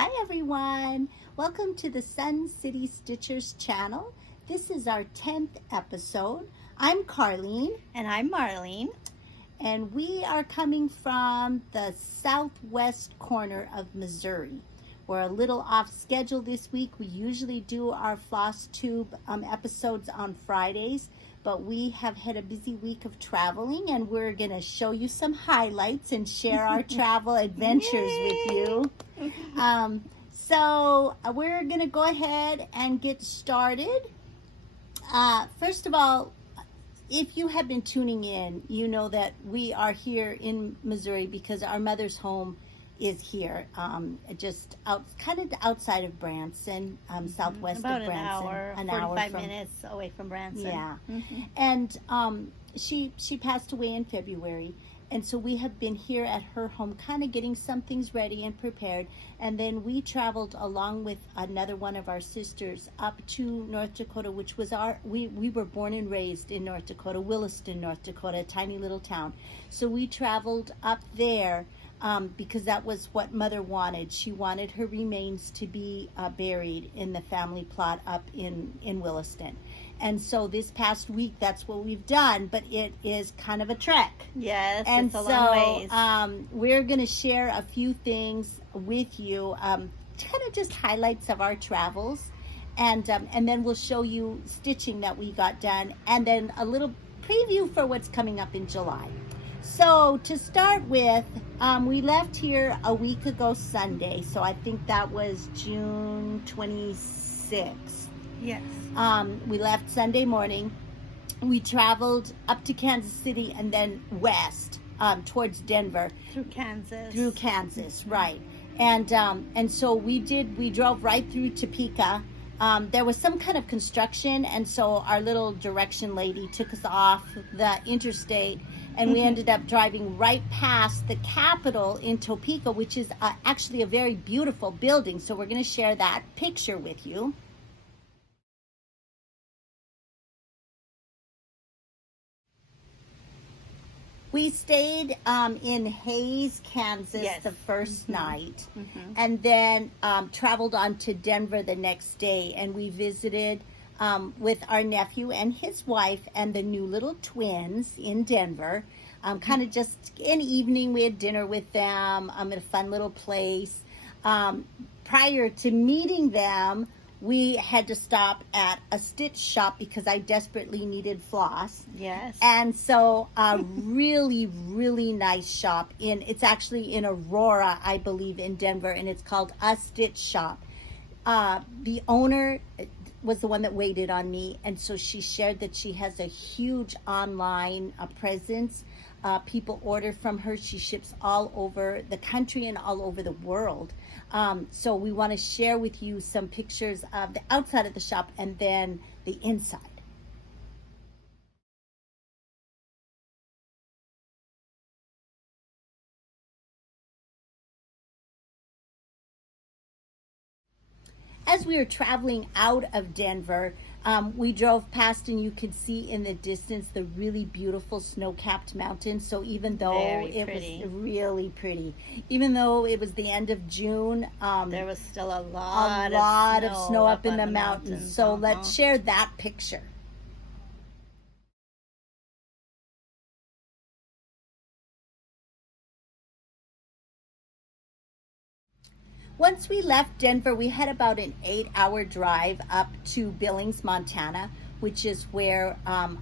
Hi everyone, welcome to the Sun City Stitchers channel. This is our 10th episode. I'm Carlene. And I'm Marlene. And we are coming from the southwest corner of Missouri. We're a little off schedule this week. We usually do our Floss Tube episodes on Fridays, but we have had a busy week of traveling and we're going to show you some highlights and share our travel adventures with you. So we're going to go ahead and get started. First of all, if you have been tuning in, you know that we are here in Missouri because our mother's home is here, just kind of outside of Branson, southwest About of Branson. an hour, 45 minutes away from Branson. Yeah. And she passed away in February. And so we have been here at her home kind of getting some things ready and prepared. And then we traveled along with another one of our sisters up to North Dakota, which was we were born and raised in North Dakota, Williston, North Dakota, a tiny little town. So we traveled up there because that was what Mother wanted. She wanted her remains to be buried in the family plot up in Williston. And so this past week, that's what we've done, but it is kind of a trek. Yes, and it's a long ways. We're going to share a few things with you, kind of just highlights of our travels, and then we'll show you stitching that we got done, and then a little preview for what's coming up in July. So to start with, we left here a week ago Sunday, so I think that was June 26th. Yes. We left Sunday morning. We traveled up to Kansas City and then west towards Denver. Through Kansas. Right. And so we drove right through Topeka. There was some kind of construction, and so our little direction lady took us off the interstate, and we ended up driving right past the Capitol in Topeka, which is actually a very beautiful building. So we're going to share that picture with you. We stayed in Hays, Kansas the first night, and then traveled on to Denver the next day, and we visited with our nephew and his wife and the new little twins in Denver. Kind of just an evening, we had dinner with them at a fun little place. Prior to meeting them, we had to stop at a stitch shop because I desperately needed floss. Yes. And so a really, really nice shop it's actually in Aurora, I believe, in Denver, and it's called A Stitch Shop. The owner was the one that waited on me, and so she shared that she has a huge online presence. People order from her. She ships all over the country and all over the world. So we want to share with you some pictures of the outside of the shop and then the inside. As we were traveling out of Denver, we drove past, and you could see in the distance the really beautiful snow-capped mountains. So even though it was really pretty, even though it was the end of June, there was still a lot of snow up in the mountains. So let's share that picture. Once we left Denver, we had about an 8-hour drive up to Billings, Montana, which is where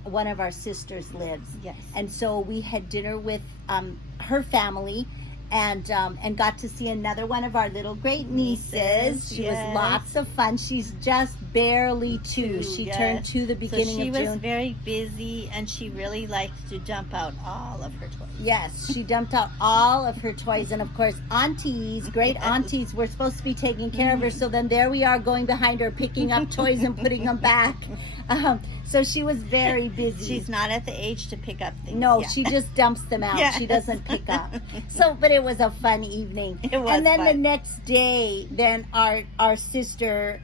one of our sisters lives. Yes. And so we had dinner with her family and got to see another one of our little great nieces. She was lots of fun. She's just barely 2. She turned 2 the beginning of June. She was very busy, and she really liked to dump out all of her toys. Yes, she dumped out all of her toys, and of course aunties, great aunties, were supposed to be taking care of her, so then there we are going behind her picking up toys and putting them back. So she was very busy. She's not at the age to pick up things. No, she just dumps them out. Yes. She doesn't pick up. But it was a fun evening. It was And then fun. the next day, then our sister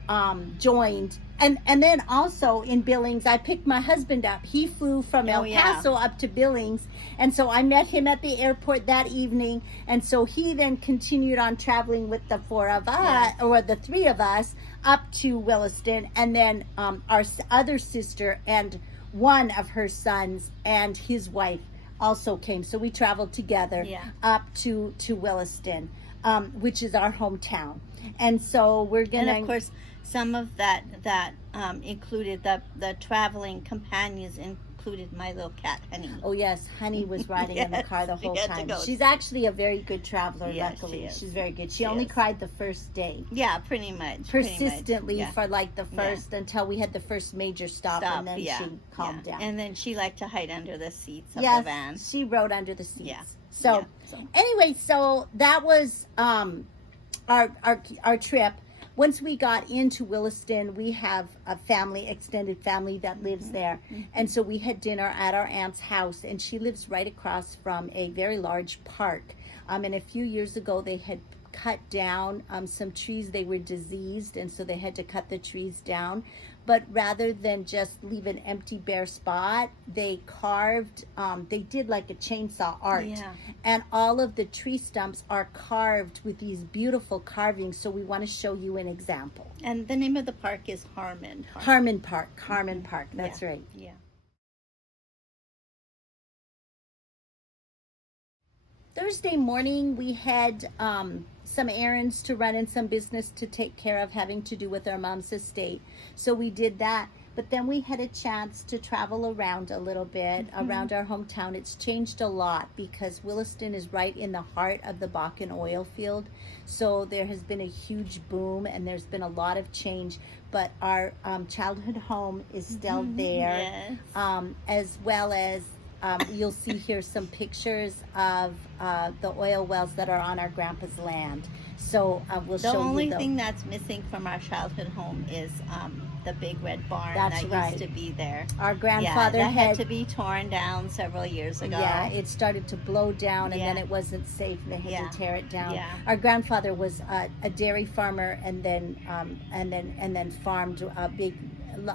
joined mind. And then also in Billings, I picked my husband up. He flew from El Paso up to Billings, and so I met him at the airport that evening. And so he then continued on traveling with the four of us, or the three of us, up to Williston, and then our other sister and one of her sons and his wife also came. So we traveled together up to Williston, which is our hometown. And so we're gonna, and of course, some of that included the traveling companions included my little cat Honey. Oh yes, Honey was riding in the car the whole time. She's actually a very good traveler. Luckily, she's very good. She only cried the first day. Yeah, pretty much. Persistently for like the first until we had the first major stop and then she calmed down. And then she liked to hide under the seats of the van. She rode under the seats. So anyway, so that was our trip. Once we got into Williston, we have a family, extended family that lives there. And so we had dinner at our aunt's house, and she lives right across from a very large park. And a few years ago, they had cut down some trees. They were diseased, and so they had to cut the trees down. But rather than just leave an empty bare spot, they carved, they did like a chainsaw art. And all of the tree stumps are carved with these beautiful carvings. So we want to show you an example. And the name of the park is Harmon. Harmon Park. That's right. Yeah. Thursday morning, we had some errands to run and some business to take care of having to do with our mom's estate. So we did that. But then we had a chance to travel around a little bit around our hometown. It's changed a lot because Williston is right in the heart of the Bakken oil field. So there has been a huge boom and there's been a lot of change. But our childhood home is still there, as well as you'll see here some pictures of the oil wells that are on our grandpa's land. So we'll show you those. The only thing that's missing from our childhood home is the big red barn that used to be there. Our grandfather had to be torn down several years ago. Yeah, it started to blow down, and then it wasn't safe. They had to tear it down. Our grandfather was a dairy farmer, and then farmed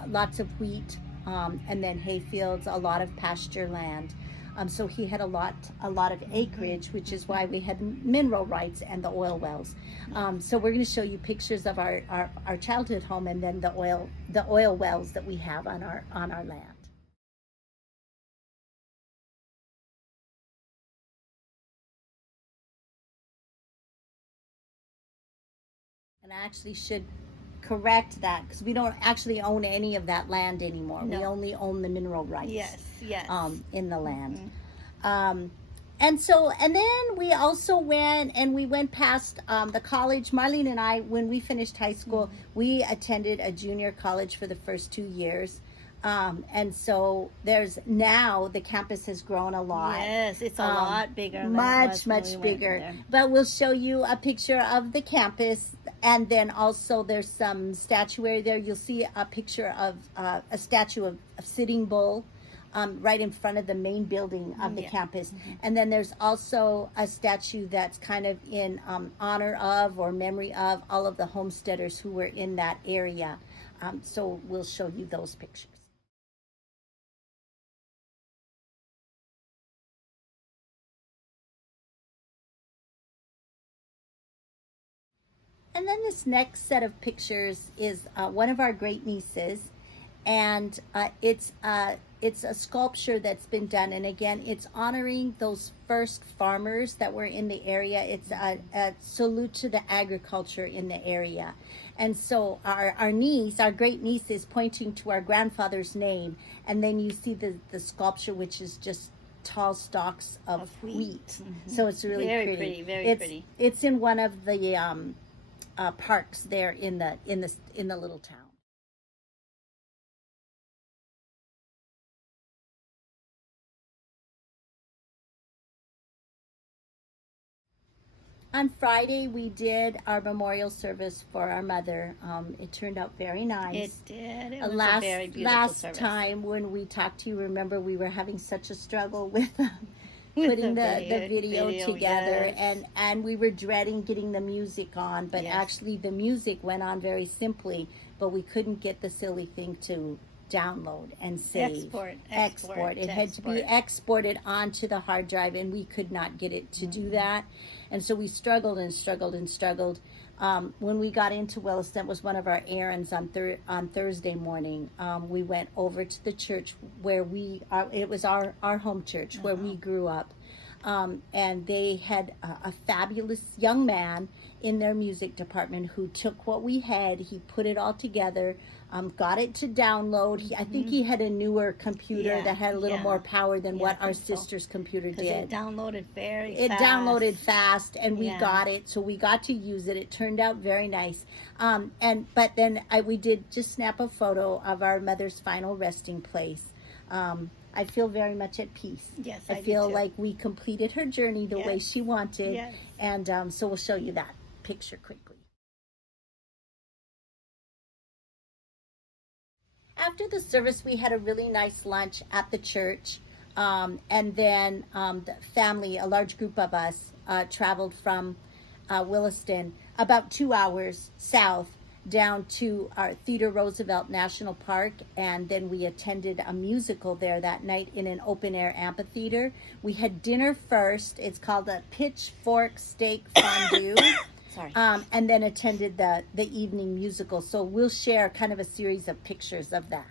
lots of wheat. And then hay fields, a lot of pasture land. So he had a lot of acreage, which is why we had mineral rights and the oil wells. So we're going to show you pictures of our childhood home and then the oil wells that we have on our land. And I actually should correct that because we don't actually own any of that land anymore. We only own the mineral rights. In the land. And then we also went past the college. Marlene and I, when we finished high school, we attended a junior college for the first 2 years. And so now the campus has grown a lot. Yes, it's a lot bigger. Much bigger. But we'll show you a picture of the campus, and then also there's some statuary there. You'll see a picture of a statue of Sitting Bull right in front of the main building of the campus. And then there's also a statue that's kind of in honor of or memory of all of the homesteaders who were in that area. So we'll show you those pictures. And then this next set of pictures is one of our great nieces, and it's a sculpture that's been done, and again, it's honoring those first farmers that were in the area. It's a salute to the agriculture in the area. And so our niece, our great niece, is pointing to our grandfather's name, and then you see the sculpture, which is just tall stalks of wheat. So it's really pretty. Very pretty. It's in one of the parks there in the little town. On Friday, we did our memorial service for our mother. It turned out very nice. It did. It was a very beautiful service. Last time when we talked to you, remember we were having such a struggle with putting the video together, yes. and we were dreading getting the music on, but Yes. actually the music went on very simply, but we couldn't get the silly thing to download and save. Export. It had to be exported onto the hard drive, and we could not get it to do that. And so we struggled and struggled and struggled. When we got into Williston, it was one of our errands on Thursday morning. We went over to the church where it was our home church where we grew up. And they had a fabulous young man in their music department who took what we had, he put it all together, got it to download. I think he had a newer computer that had a little more power than what our sister's computer did. It downloaded It downloaded fast, and we got it, so we got to use it. It turned out very nice. But then we did just snap a photo of our mother's final resting place. I feel very much at peace. Yes, I feel like we completed her journey the way she wanted. Yes. And so we'll show you that picture quickly. After the service, we had a really nice lunch at the church. And then the family, a large group of us, traveled from Williston about 2 hours south down to our Theodore Roosevelt National Park, and then we attended a musical there that night in an open-air amphitheater. We had dinner first. It's called a pitchfork steak fondue. Sorry. And then attended the evening musical. So we'll share kind of a series of pictures of that.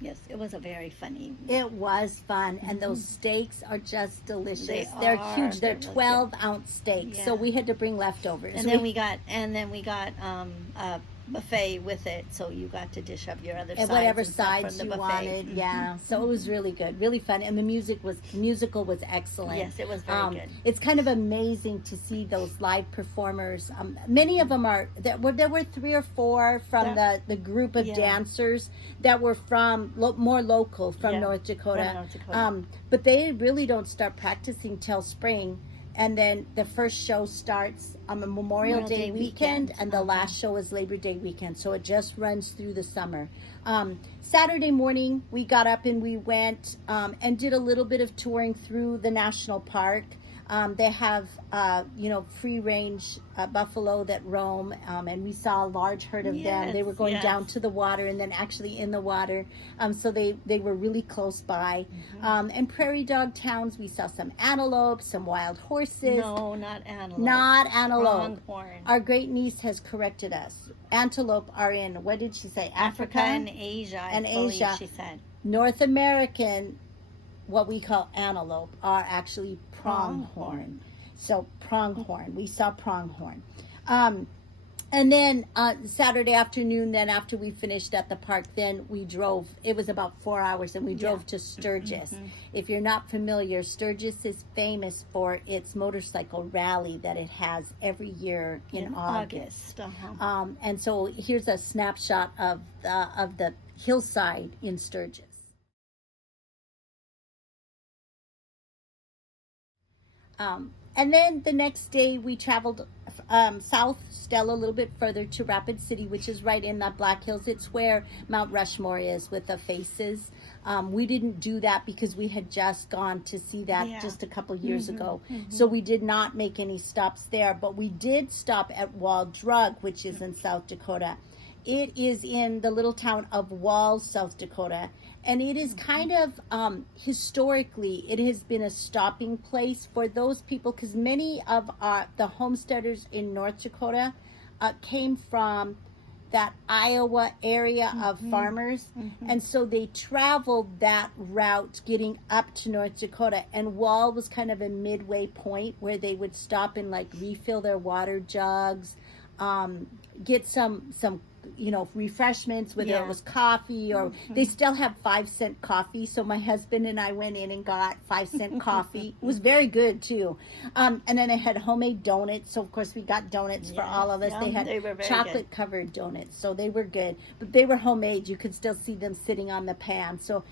Yes, it was a very fun evening. It was fun, and those steaks are just delicious. They're are. huge. They're They're 12-ounce steaks, so we had to bring leftovers. And then we got a buffet with it, so you got to dish up your other sides whatever and stuff sides from you the buffet. wanted. Yeah, so it was really good, really fun, and the musical was excellent. Yes, it was very good. It's kind of amazing to see those live performers. Many of them there were 3 or 4 from the group of dancers that were from more local from North Dakota. From North Dakota. But they really don't start practicing till spring. And then the first show starts on a Memorial Day weekend, and the last show is Labor Day weekend. So it just runs through the summer. Saturday morning, we got up and we went and did a little bit of touring through the national park. They have, free range buffalo that roam, and we saw a large herd of them. They were going down to the water and then actually in the water. So they were really close by. And prairie dog towns, we saw some antelope, some wild horses. No, not antelope. Not antelope. Pronghorn. Our great niece has corrected us. Antelope are in, what did she say? Africa and Asia, I believe she said. North American, what we call antelope, are actually pronghorn. So pronghorn, we saw pronghorn. And then Saturday afternoon, then after we finished at the park, then we drove. It was about 4 hours, and we drove to Sturgis. If you're not familiar, Sturgis is famous for its motorcycle rally that it has every year in August. And so here's a snapshot of the hillside in Sturgis. And then the next day we traveled south still a little bit further to Rapid City, which is right in the Black Hills. It's where Mount Rushmore is with the faces. We didn't do that because we had just gone to see that just a couple years ago. So we did not make any stops there, but we did stop at Wall Drug, which is in South Dakota. It is in the little town of Walls, South Dakota. And it is kind of, historically, it has been a stopping place for those people, because many of the homesteaders in North Dakota came from that Iowa area of farmers. And so they traveled that route getting up to North Dakota. And Wall was kind of a midway point where they would stop and like refill their water jugs, get some refreshments, whether Yeah. it was coffee or they still have 5-cent coffee. So my husband and I went in and got 5-cent coffee. It was very good too. And then I had homemade donuts. So of course we got donuts for all of us. Yeah, They had they were very chocolate covered donuts. So they were good, but they were homemade. You could still see them sitting on the pan. So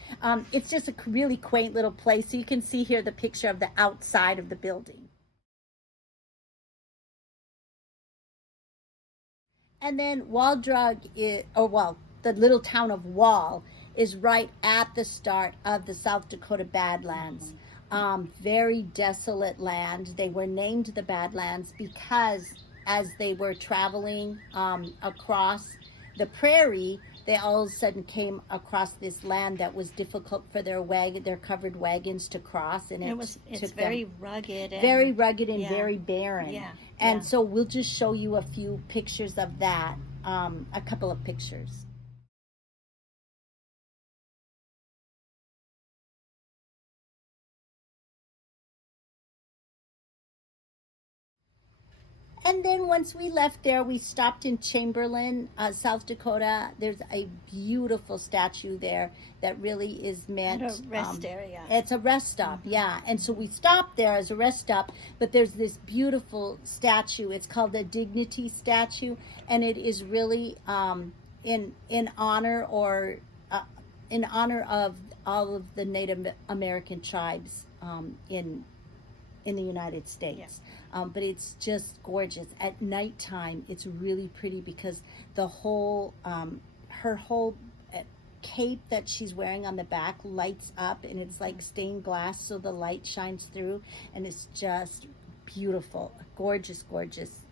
it's just a really quaint little place. So you can see here the picture of the outside of the building. And then Waldrug the little town of Wall is right at the start of the South Dakota Badlands. Very desolate land. They were named the Badlands because as they were traveling across the prairie, they all of a sudden came across this land that was difficult for their covered wagons to cross, and it's very rugged, and very barren. Yeah. And so we'll just show you a few pictures of that, a couple of pictures. And then once we left there, we stopped in Chamberlain, South Dakota. There's a beautiful statue there that really is meant a rest area. It's a rest stop, yeah. And so we stopped there as a rest stop, but there's this beautiful statue. It's called the Dignity statue, and it is really in honor of all of the Native American tribes in the United States. But it's just gorgeous. At nighttime, it's really pretty because the whole, her whole cape that she's wearing on the back lights up, and it's like stained glass, so the light shines through, and it's just beautiful. A gorgeous, gorgeous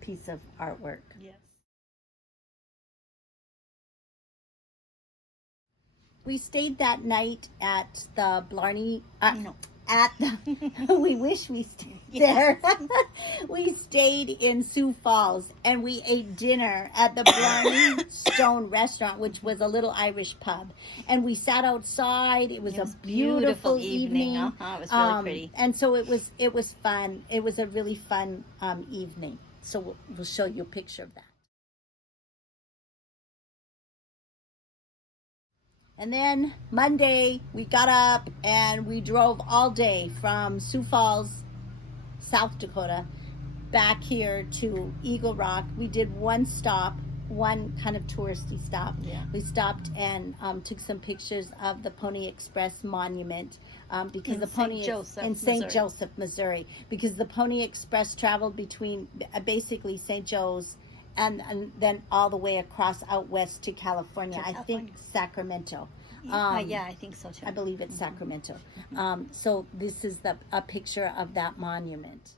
piece of artwork. Yes. We stayed that night at the Blarney. We wish we stayed there. We stayed in Sioux Falls, and we ate dinner at the Blarney Stone Restaurant, which was a little Irish pub. And we sat outside. It was a beautiful evening. It was really pretty. And so it was fun. It was a really fun evening. So we'll show you a picture of that. And then Monday, we got up and we drove all day from Sioux Falls, South Dakota, back here to Eagle Rock. We did one stop, one kind of touristy stop. Yeah. We stopped and took some pictures of the Pony Express monument because In the Pony St. St. Joseph, Missouri, because the Pony Express traveled between basically St. Joe's and then all the way across out west to California. I think Sacramento. Yeah, I think so too. I believe it's Sacramento. So this is a picture of that monument.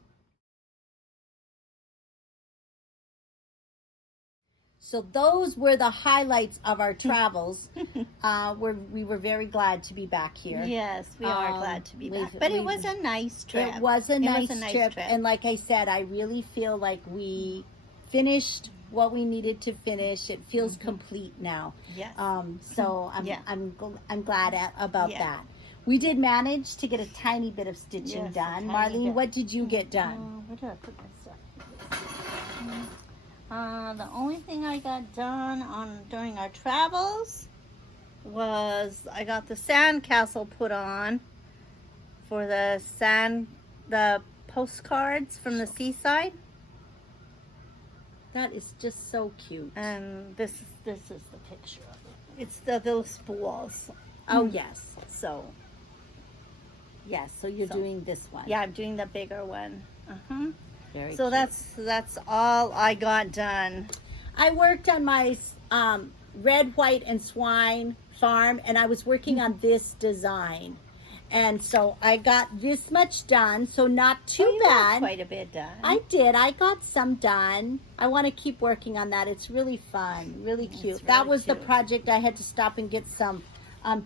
So those were the highlights of our travels. We were very glad to be back here. Yes, we are glad to be back. But it was a nice trip. It was a nice trip. And like I said, I really feel like we finished what we needed to finish. It feels complete now. Yes. So I'm glad about that. We did manage to get a tiny bit of stitching done. Marlene, what did you get done? Where did I put my stuff? The only thing I got done during our travels was I got the sand castle put on for the postcards from the seaside. That is just so cute. And this is the picture of it. It's the little spools. Oh yes. So you're doing this one. Yeah, I'm doing the bigger one. Very so cute. that's all I got done. I worked on my red, white, and swine farm, and I was working on this design. And so I got this much done, so not too bad. Quite a bit done. I did. I got some done. I want to keep working on that. It's really fun, really cute. That was the project I had to stop and get some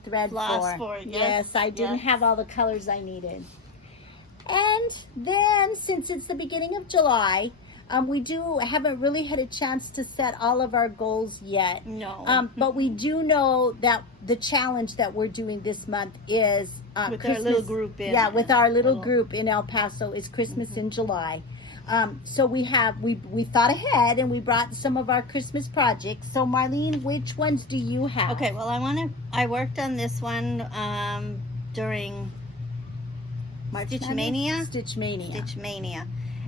thread Floss for. Yes, Yes, I didn't have all the colors I needed. And then, since it's the beginning of July, we haven't really had a chance to set all of our goals yet. No. But we do know that the challenge that we're doing this month is with Christmas. Our little group in with our little group in El Paso is Christmas in July. So we thought ahead and we brought some of our Christmas projects. So Marlene, which ones do you have? Okay, well I worked on this one during Stitchmania.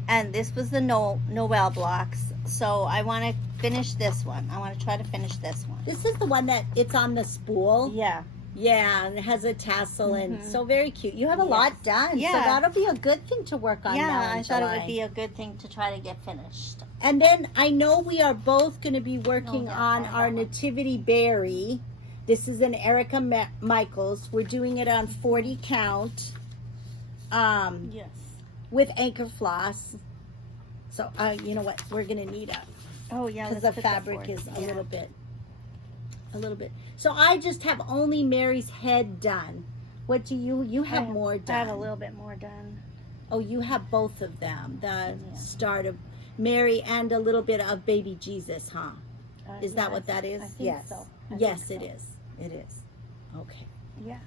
And this was the Noel blocks. So I want to finish this one. I want to try to finish this one. This is the one that it's on the spool. Yeah. Yeah, and it has a tassel and so very cute. You have a lot done. Yeah. So that'll be a good thing to work on now in I thought July. it would be a good thing to try to get finished. And then I know we are both going to be working on our Nativity Berry. This is an Erica Michaels. We're doing it on 40 count. Yes. With anchor floss. So you know what? We're going to need a. Oh yeah, because the fabric is a little bit. So I just have only Mary's head done. What do you have more done? I have a little bit more done. Oh, you have both of them. The start of Mary and a little bit of baby Jesus, huh? Is that what that is? I think so. Yes, it is. It is. Okay. Yeah.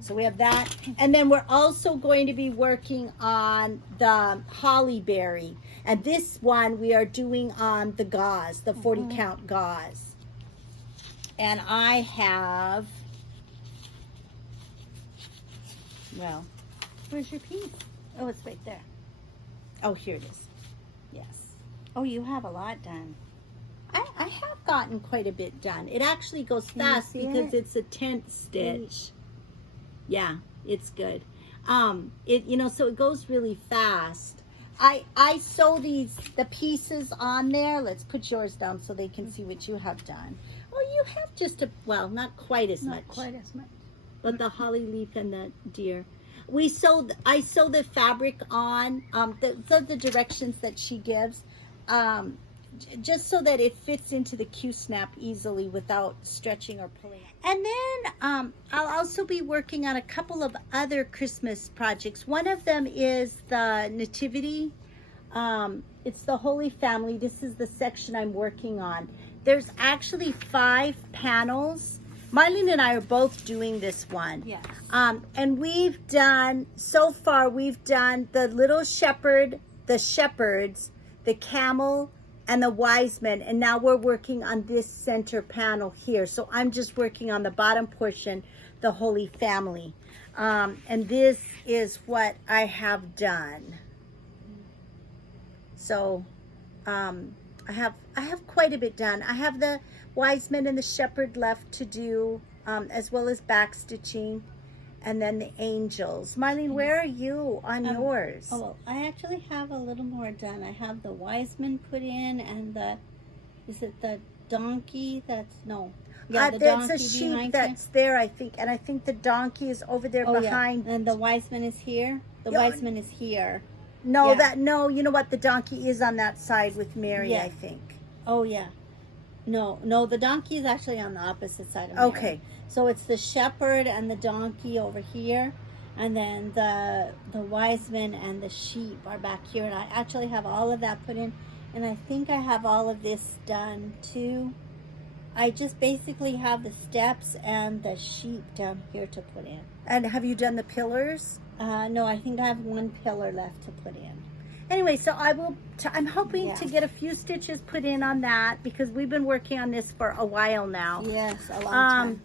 So we have that. And then we're also going to be working on the holly berry. And this one we are doing on the gauze, the 40 count gauze. And I have, well, Where's your piece? Oh, it's right there. oh, here it is. Yes. Oh, you have a lot done. I have gotten quite a bit done. It actually goes Can you fast see because it? it's a 10th stitch. Yeah, it's good. So it goes really fast. I sew the pieces on there. Let's put yours down so they can see what you have done. Oh, you have just not quite as much. Not quite as much. But the holly leaf and the deer. I sew the fabric on, the directions that she gives, just so that it fits into the Q-snap easily without stretching or pulling. And then I'll also be working on a couple of other Christmas projects. One of them is the Nativity. It's the Holy Family. This is the section I'm working on. There's actually 5 panels. Marlene and I are both doing this one. Yes. And so far we've done the little shepherd, the shepherds, the camel, and the wise men. And now we're working on this center panel here. So I'm just working on the bottom portion, the Holy Family. And this is what I have done. So I have quite a bit done. I have the wise men and the shepherd left to do, as well as back stitching, and then the angels. Marlene, where are you on yours? Oh, I actually have a little more done. I have the wise men put in, and is it the donkey? There's a sheep that's there, I think, and I think the donkey is over there behind. Yeah. And the wise man is here. The wise man is here. No, you know what? The donkey is on that side with Mary, I think. Oh yeah. No, the donkey is actually on the opposite side of Mary. Okay. So it's the shepherd and the donkey over here, and then the wise men and the sheep are back here. And I actually have all of that put in, and I think I have all of this done too. I just basically have the steps and the sheep down here to put in. And have you done the pillars? No, I think I have one pillar left to put in. Anyway, so I'm hoping to get a few stitches put in on that because we've been working on this for a while now. Yes, a long time.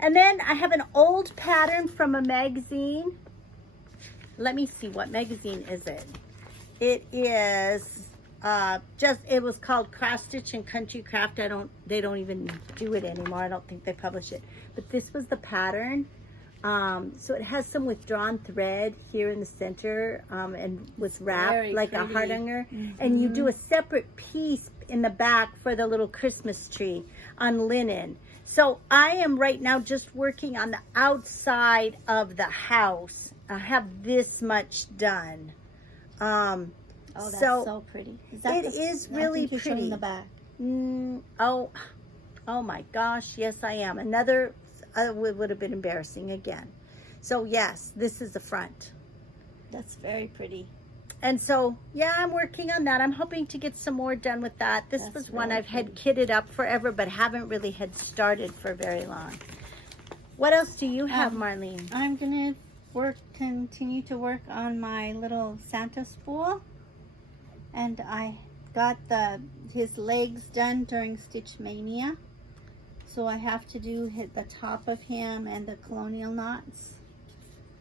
And then I have an old pattern from a magazine. Let me see, what magazine is it? It is it was called Cross Stitch and Country Craft. They don't even do it anymore. I don't think they publish it. But this was the pattern. So it has some withdrawn thread here in the center, and was wrapped like a hardanger. And you do a separate piece in the back for the little Christmas tree on linen. So I am right now just working on the outside of the house. I have this much done. Oh, that's so pretty. It is really I think pretty. In the back. Oh my gosh, yes I am. Another, it would have been embarrassing again. So yes, this is the front. That's very pretty. And so, yeah, I'm working on that. I'm hoping to get some more done with that. This was one I've had kitted up forever, but haven't really had started for very long. What else do you have, Marlene? I'm gonna continue to work on my little Santa spool. And I got his legs done during Stitch Mania. So I have to do the top of him and the colonial knots.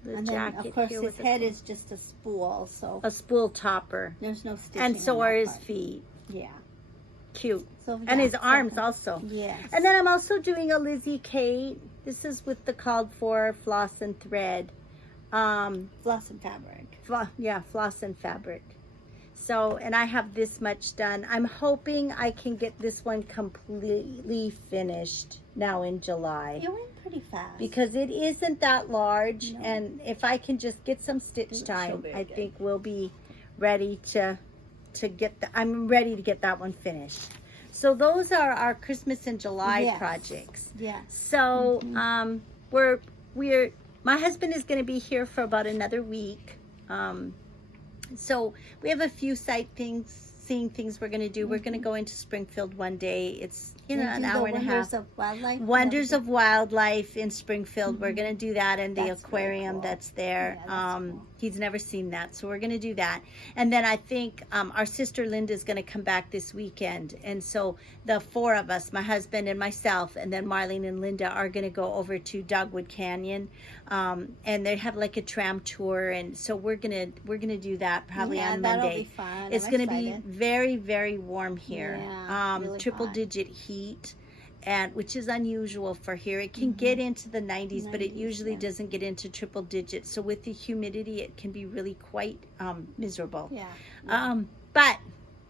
The And then, jacket of course, here his with head is just a spool, so a spool topper. there's no stitching. And so on are that his part. feet. Yeah. Cute. So, And yeah, his so arms good. also. Yes. And then I'm also doing a Lizzie Kate. This is with the called for floss and thread. Floss and fabric. Floss and fabric. So, and I have this much done. I'm hoping I can get this one completely finished now in July. You went pretty fast. Because it isn't that large, No. and if I can just get some stitch time, I think we'll be ready to get I'm ready to get that one finished. So those are our Christmas and July Yes. projects. Yeah. So we're my husband is going to be here for about another week. So we have a few seeing things we're going to do. We're going to go into Springfield one day. It's an hour and a half. Wonders of Wildlife. Wonders of Wildlife in Springfield. We're going to do that, and the That's very aquarium cool. that's there. Yeah, that's cool. He's never seen that, so we're going to do that. And then I think our sister Linda is going to come back this weekend, and so the four of us, my husband and myself, and then Marlene and Linda, are going to go over to Dogwood Canyon, and they have like a tram tour, and so we're gonna do that probably on that'll Monday. be fun. It's I'm going to be excited. very, very warm here. Yeah, really triple hot. digit heat, and which is unusual for here. It can get into the 90s, but it 90s, usually yeah. doesn't get into triple digits. So with the humidity, it can be really quite miserable. Yeah. But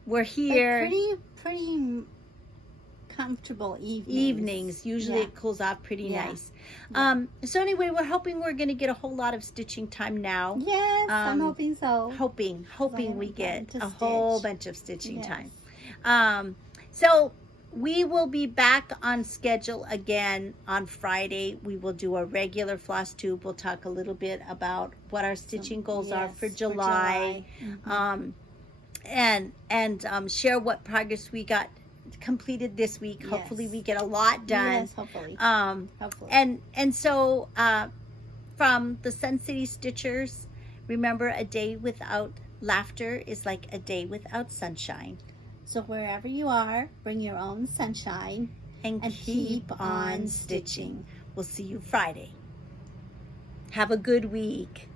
we're But here. pretty comfortable evenings. Usually Yeah. it cools off pretty Yeah. nice. So anyway, we're hoping we're going to get a whole lot of stitching time now. Yes, I'm hoping so. Hoping we haven't get gotten a to whole stitch. bunch of stitching Yes. time. So we will be back on schedule again on Friday. We will do a regular floss tube. We'll talk a little bit about what our stitching goals are for Yes, July, Mhm. and share what progress we got completed this week. Yes. Hopefully we get a lot done. Yes, hopefully. Hopefully. And so from the Sun City Stitchers, remember, a day without laughter is like a day without sunshine. So wherever you are, bring your own sunshine And keep on stitching. We'll see you Friday. Have a good week.